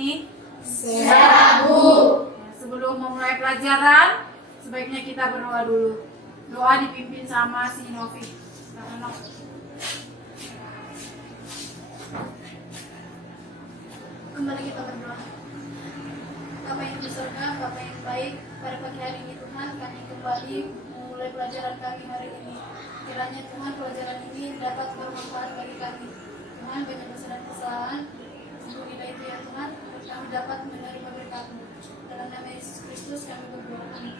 ini? Sehat, Bu. Sebelum memulai pelajaran, sebaiknya kita berdoa dulu. Doa dipimpin sama si Novi. Kembali kita berdoa. Bapa yang di surga, Bapa yang baik, pada pagi hari ini Tuhan, kami kembali memulai pelajaran kami hari ini. Kiranya Tuhan pelajaran ini dapat bermanfaat bagi kami. Tuhan, banyak dosa dan kesalahan. Ampunilah itu ya Tuhan, agar kami dapat menerima berkat-Mu. Dalam nama Yesus Kristus kami berdoa. Amin.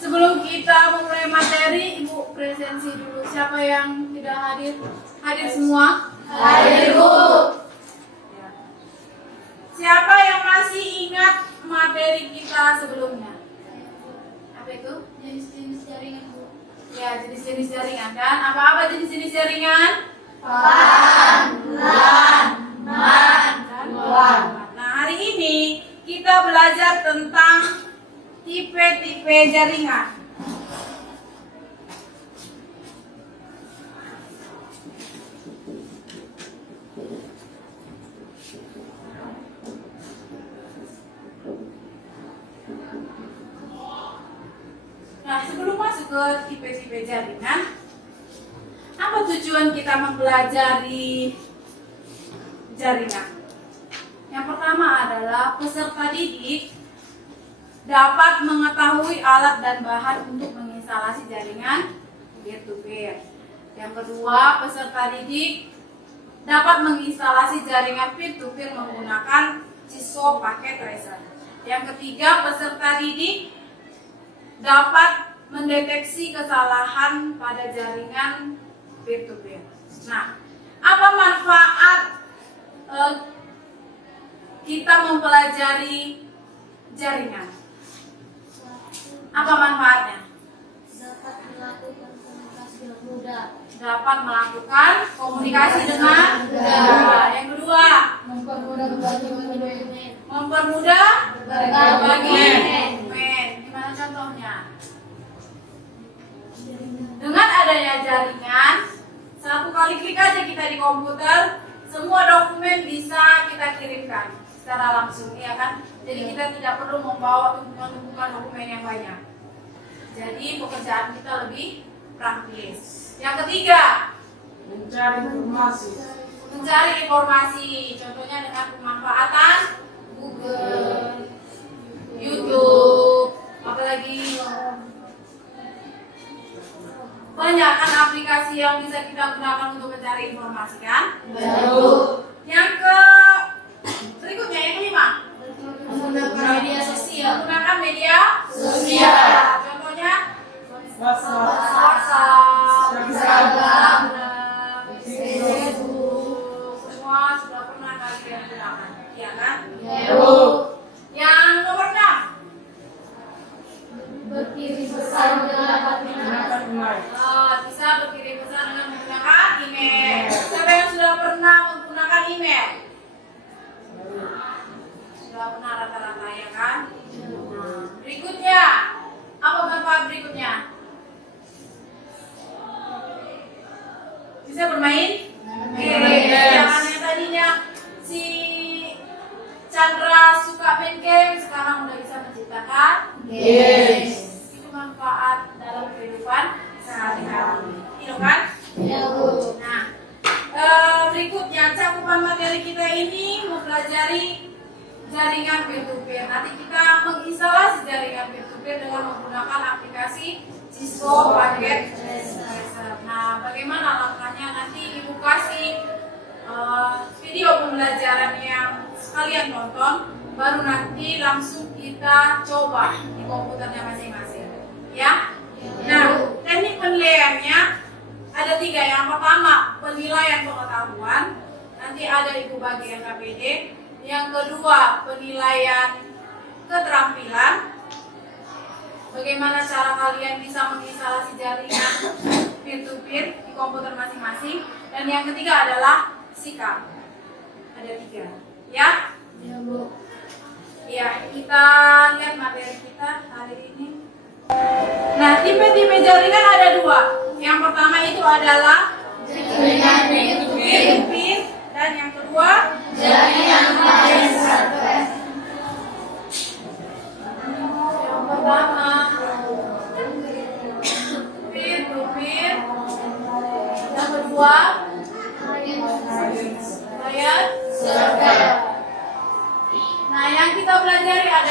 Sebelum kita memulai materi, Ibu presensi dulu. Siapa yang tidak hadir? Hadir semua? Hadir, Bu. Ya. Siapa yang masih ingat materi kita sebelumnya? Apa itu? Jenis-jenis jaringan, Bu. Ya, jenis-jenis jaringan kan? Apa-apa jenis-jenis jaringan? Pan, lan, man, Dan wan. Nah, hari ini kita belajar tentang tipe-tipe jaringan. Nah, sebelum masuk ke tipe-tipe jaringan, apa tujuan kita mempelajari jaringan? Yang pertama adalah peserta didik dapat mengetahui alat dan bahan untuk menginstalasi jaringan peer-to-peer. Yang kedua, peserta didik dapat menginstalasi jaringan peer-to-peer menggunakan Cisco paket tracer. Yang ketiga, peserta didik dapat mendeteksi kesalahan pada jaringan peer-to-peer. Nah, apa manfaat kita mempelajari jaringan? Apa manfaatnya? Dapat melakukan komunikasi yang mudah. Dapat melakukan komunikasi dengan mudah. Yang kedua, Mempermudah berbagi dokumen. mempermudah berbagi dokumen. dokumen. Gimana contohnya? Dengan adanya jaringan, satu kali klik aja kita di komputer, semua dokumen bisa kita kirimkan secara langsung, ya kan? Jadi kita tidak perlu membawa tumpukan-tumpukan dokumen yang banyak. Jadi pekerjaan kita lebih praktis. Yang ketiga, Mencari informasi. mencari informasi. Contohnya dengan pemanfaatan Google, YouTube, apalagi banyak kan aplikasi yang bisa kita gunakan untuk mencari informasi kan? Baru. Yang berikutnya yang kelima, Menggunakan media sosial. menggunakan media Sosial. Contohnya WhatsApp. WhatsApp, Instagram, Facebook, semua sudah pernah kalian gunakan, ya kan? Baru. Yang nomor 6, Berkirim pesan dapat Menggunakan email. bisa berkirim pesan dengan menggunakan email. Siapa yang sudah pernah menggunakan email? Sudah pernah rata-rata, ya kan? Nah, berikutnya, apa manfaat berikutnya? Bisa bermain? Bermain games. Yang yang tadinya si Chandra suka main game, sekarang udah bisa menciptakan Yes. Itu manfaat dalam kehidupan sehari-hari, itu kan? Ya, Bu. Nah, berikutnya cakupan materi kita ini mempelajari jaringan peer-to-peer. Nanti kita menginstalasi jaringan peer-to-peer dengan menggunakan aplikasi Cisco paket tracer. Nah, bagaimana langkahnya? Nanti Ibu kasih video pembelajaran yang sekalian tonton, baru nanti langsung kita coba di komputernya masing-masing. Ya? Nah, teknik penilaiannya ada 3. Yang pertama, penilaian pengetahuan. Nanti ada Ibu bagi LKPD. Yang kedua, penilaian keterampilan. Bagaimana cara kalian bisa menginstalasi jaringan peer-to-peer di komputer masing-masing. Dan yang ketiga adalah sikap. Ada 3. Ya? Ya, Bu. Ya, kita lihat materi kita hari ini. Nah, tipe-tipe jaringan ada 2. Yang pertama itu adalah Jaringan peer-to-peer. peer-to-peer dan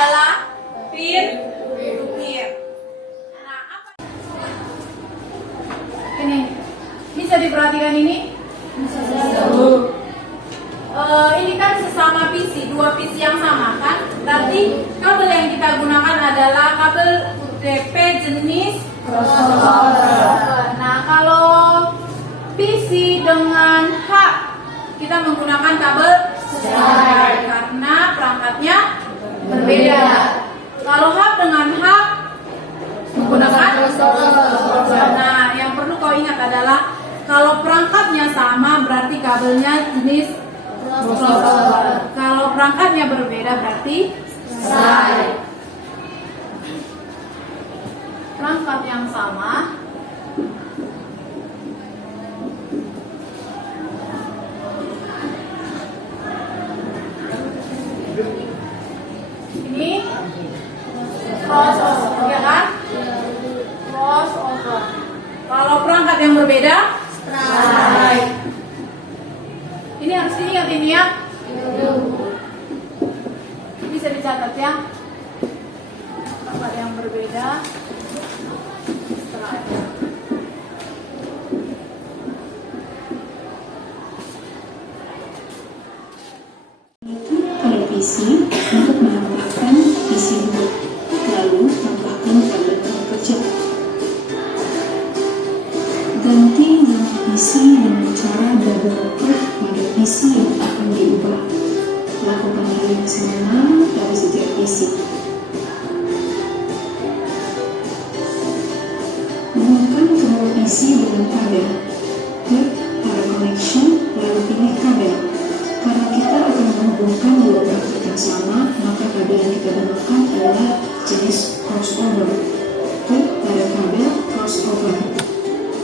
adalah peer to peer. Nah, apa ini? Bisa diperhatikan ini? Ini kan sesama PC, dua PC yang sama kan? Berarti kabel yang kita gunakan adalah kabel UTP jenis crossover. Nah, kalau PC dengan H kita menggunakan kabel STAR karena perangkatnya berbeda. Kalau H dengan H menggunakan crossover. Nah, yang perlu kau ingat adalah kalau perangkatnya sama berarti kabelnya jenis crossover. Kalau perangkatnya berbeda berarti STAR. Perangkat yang sama ini crossover, ya kan? Crossover. Kalau perangkat yang berbeda STAR. Ini harus diingat ini ya. Bisa dicatat ya. Perangkat yang berbeda STAR. Televisi untuk menambahkan isi boot, lalu tambahkan kabel kerja. Ganti nama PC dengan cara double klik pada PC yang akan diubah. Lakukan hal yang sama pada setiap PC. Hubungkan kedua PC dengan kabel. Klik pada connection, lalu pilih kabel. Karena kita akan menghubungkan dua perangkat yang sama, maka kabel yang kita gunakan adalah jenis crossover. Klik pada kabel crossover.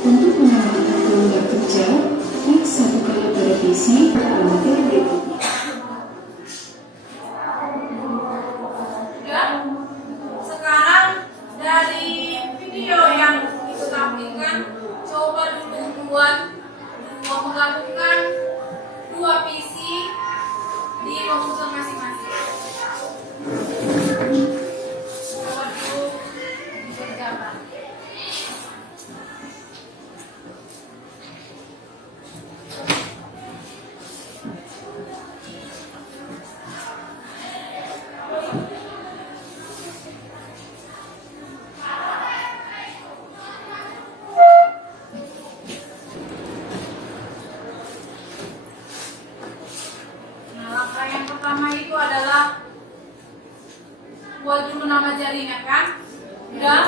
Untuk menambahkan keluar kerja, klik satu kali pada PC, alamatnya berikutnya. Ya. Sekarang dari video yang kita tampilkan, coba dulu menggabungkan dua PC di komputer masing-masing. Coba dulu dikerjakan. Nah, langkah yang pertama itu adalah buat dulu nama jaringan kan? Sudah?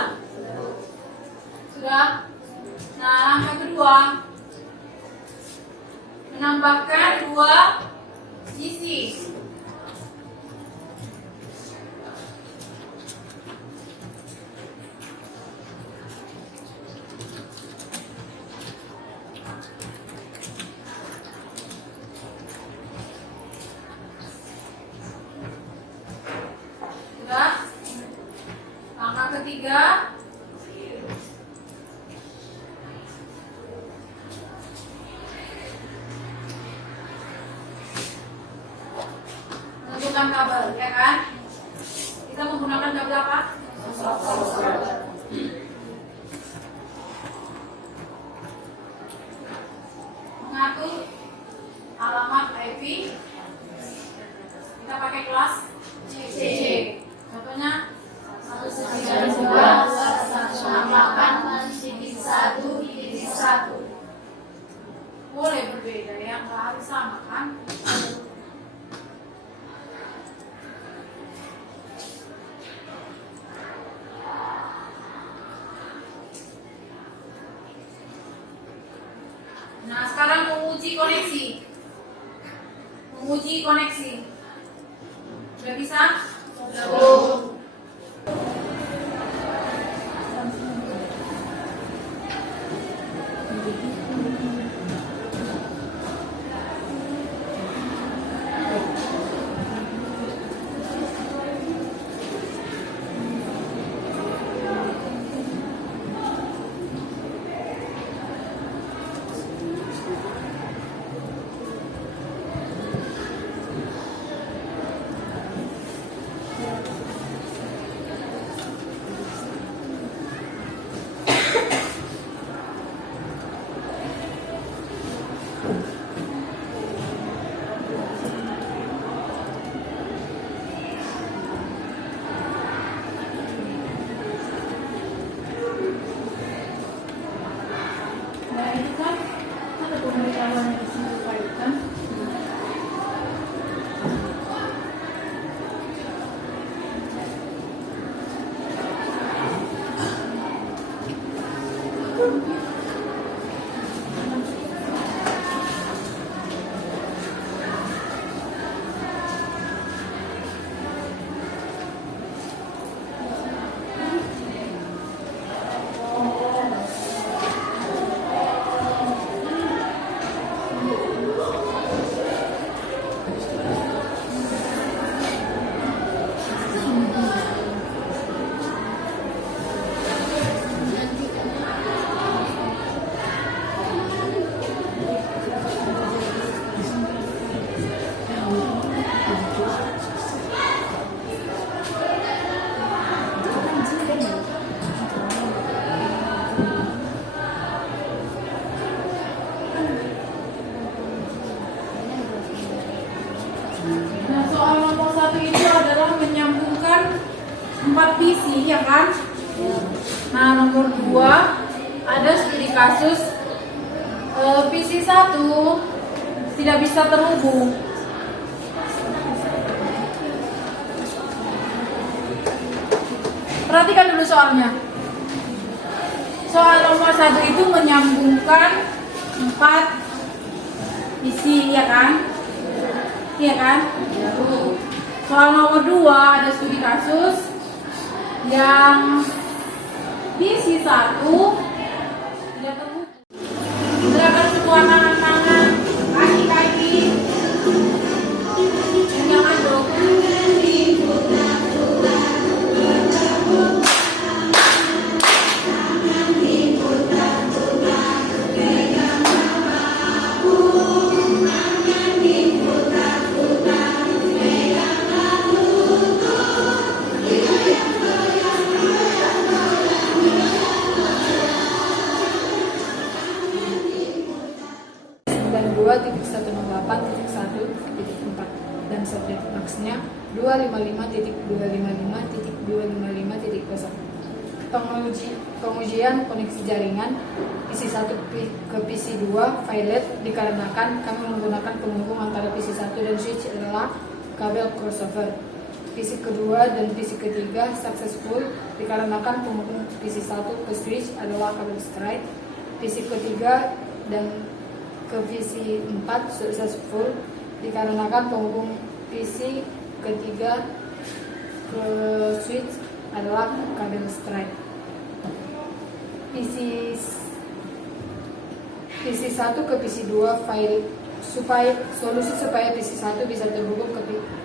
Sudah? Nah, langkah kedua menambahkan dua isi. Sudah? Langkah ketiga menentukan kabel, ya kan? Kita menggunakan kabel apa? Mengatur alamat IP. Kita pakai kelas C. Contohnya 192.168.1.1. Boleh berbeda ya, nggak harus sama kan? Nah, sekarang menguji koneksi. Sudah bisa? Sudah. Nah, soal nomor 1 itu adalah menyambungkan 4 visi, ya kan? Nah, nomor 2 ada studi kasus visi 1 tidak bisa terhubung. Perhatikan dulu soalnya. Soal nomor 1 itu menyambungkan 4 visi, ya kan? Iya kan? Soal nomor 2 ada studi kasus yang visi 1 tidak terhubung. Gerakan semua tangan-tangan, kaki-kaki. Jangan dong. Dan 2.168.1.4 dan subjek maksnya 255.255.255.0. Pengujian koneksi jaringan PC 1 ke PC 2 violet dikarenakan kami menggunakan penghubung antara PC 1 dan switch adalah kabel crossover. PC kedua dan PC ketiga successful dikarenakan penghubung PC 1 ke switch adalah kabel straight. PC ketiga dan ke PC 4 successful dikarenakan penghubung PC ketiga ke switch adalah kabel straight. PC 1 ke PC 2 file solusi supaya PC 1 bisa terhubung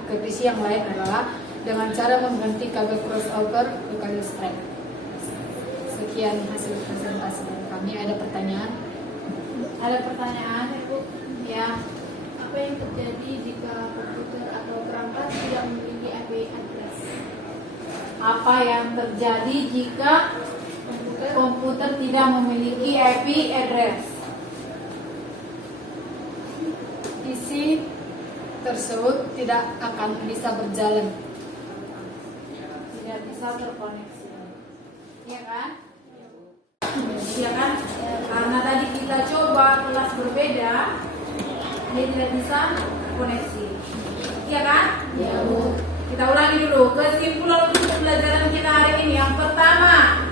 ke PC yang lain adalah dengan cara mengganti kabel crossover ke kabel straight. Sekian hasil presentasi dari kami. Ada pertanyaan? Ada pertanyaan, Ibu? Ya. Apa yang terjadi jika komputer atau perangkat tidak memiliki IP address? Apa yang terjadi jika komputer tidak memiliki IP address? PC tersebut tidak akan bisa berjalan. Tidak bisa terkoneksi, iya kan? Iya kan? Karena tadi kita coba kelas berbeda, dia tidak bisa koneksi, iya kan? Ya, Bu. Kita ulangi dulu kesimpulan untuk pembelajaran kita hari ini. Yang pertama,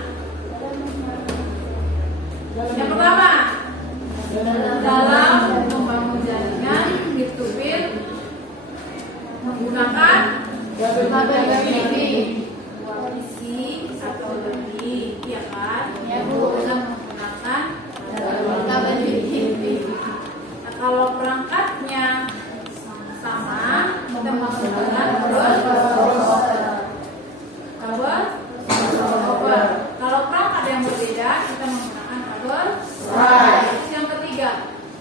dalam membangun jaringan peer-to-peer menggunakan kabel PVC atau lebih, ya kan? Ya, Bu. Dalam menggunakan Kabel PVC. Nah, kalau perangkatnya sama, kita menggunakan kabel crossover. Kalau perangkat yang berbeda, kita menggunakan kabel straight. Yang ketiga,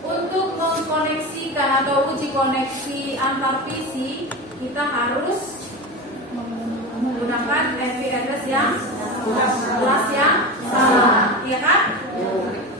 untuk mengkoneksikan atau uji koneksi antar PC, kita harus menggunakan IP address yang kelas yang sama, iya kan?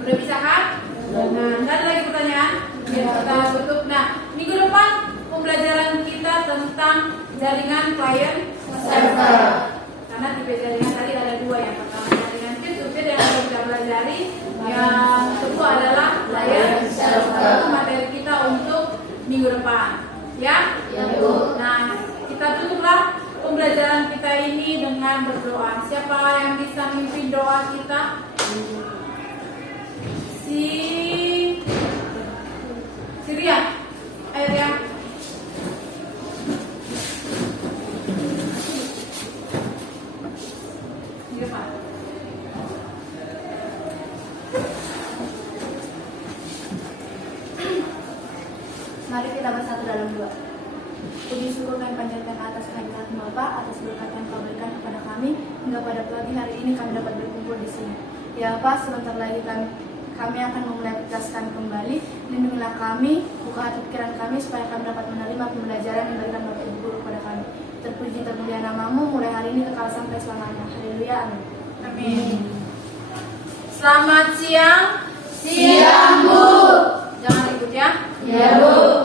Udah bisa kan? Nah, nggak ada lagi pertanyaan? Biar kita tutup. Nah, minggu depan pembelajaran kita tentang jaringan client server. Karena tipe jaringan tadi ada 2, yang pertama jaringan peer-to-peer yang akan kita pelajari, yang kedua adalah client server. Itu materi kita untuk minggu depan, ya? Ya, Bu. Nah, kita tutuplah pembelajaran kita ini dengan berdoa. Siapa yang bisa mimpin doa kita? Si Rian. Ayo Rian. Di depan. Mari kita bersatu dalam doa. Puji syukur kami panjatkan atas kehadirat Bapa, atas berkat yang Kau berikan kepada kami hingga pada pagi hari ini kami dapat berkumpul di sini. Ya Pak, sebentar lagi kami akan memulai kelaskan kembali. Lindungilah kami, buka hati pikiran kami supaya kami dapat menerima pembelajaran yang diberikan Bapak Ibu Guru kepada kami. Terpuji termulia namamu mulai hari ini kekal sampai selamanya. Haleluya, amin. Amin. Selamat siang. Siang, Bu. Jangan ikut ya. Ya, Bu.